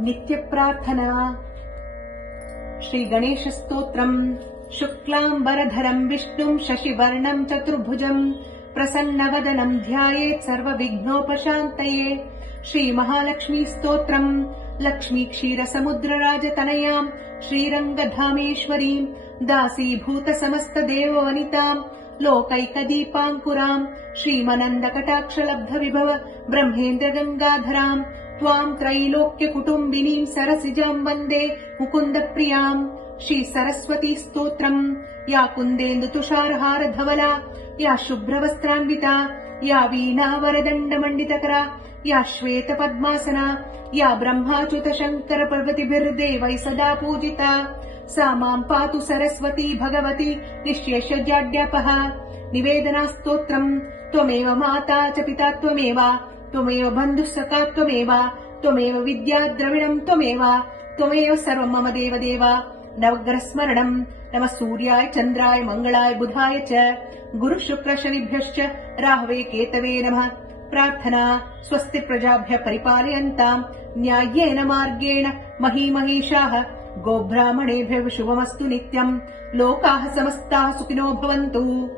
नित्यप्रार्थना। श्रीगणेशस्तोत्रम्। शुक्लाम्बरधरम् विष्णुम् शशिवर्णम् चतुर्भुजम् प्रसन्नवदनम् ध्यायेत् सर्वविघ्नोपशान्तये। श्रीमहालक्ष्मीस्तोत्रम्। लक्ष्मी क्षीरसमुद्रराजतनयाम् श्रीरङ्गधामेश्वरीम् दासीभूत समस्तदेववनिताम् लोकैकदीपाङ्कुराम् श्रीमनन्दकटाक्षलब्धविभव ब्रह्मेन्द्रगङ्गाधराम् त्वाम् त्रैलोक्यकुटुम्बिनीम् सरसिजाम् वन्दे मुकुन्दप्रियाम्। श्रीसरस्वती स्तोत्रम्। या कुन्देन्दुतुषारहारधवला या शुभ्रवस्त्रान्विता या वीणावरदण्डमण्डितकरा या श्वेतपद्मासना या ब्रह्माच्युतशङ्करपार्वतीभिर्देवैः सदा पूजिता सा माम् पातु सरस्वती भगवती निःशेषजाड्यापः। निवेदनास्तोत्रम्। त्वमेव माता च पिता त्वमेव त्वमेव बन्धुः सखा त्वमेव त्वमेव विद्या द्रविणम् त्वमेव सर्वम् मम देवदेव। नवग्रहस्मरणम्। नमः सूर्याय चन्द्राय मङ्गलाय बुधाय च गुरुशुक्रशनिभ्यश्च राहवे केतवे नमः। प्रार्थना। स्वस्ति प्रजाभ्यः परिपालयन्ताम् न्याय्येन मार्गेण महीमहीषाः गोब्राह्मणेभ्यः शुभमस्तु नित्यम्। लोकाः समस्ताः सुखिनो भवन्तु।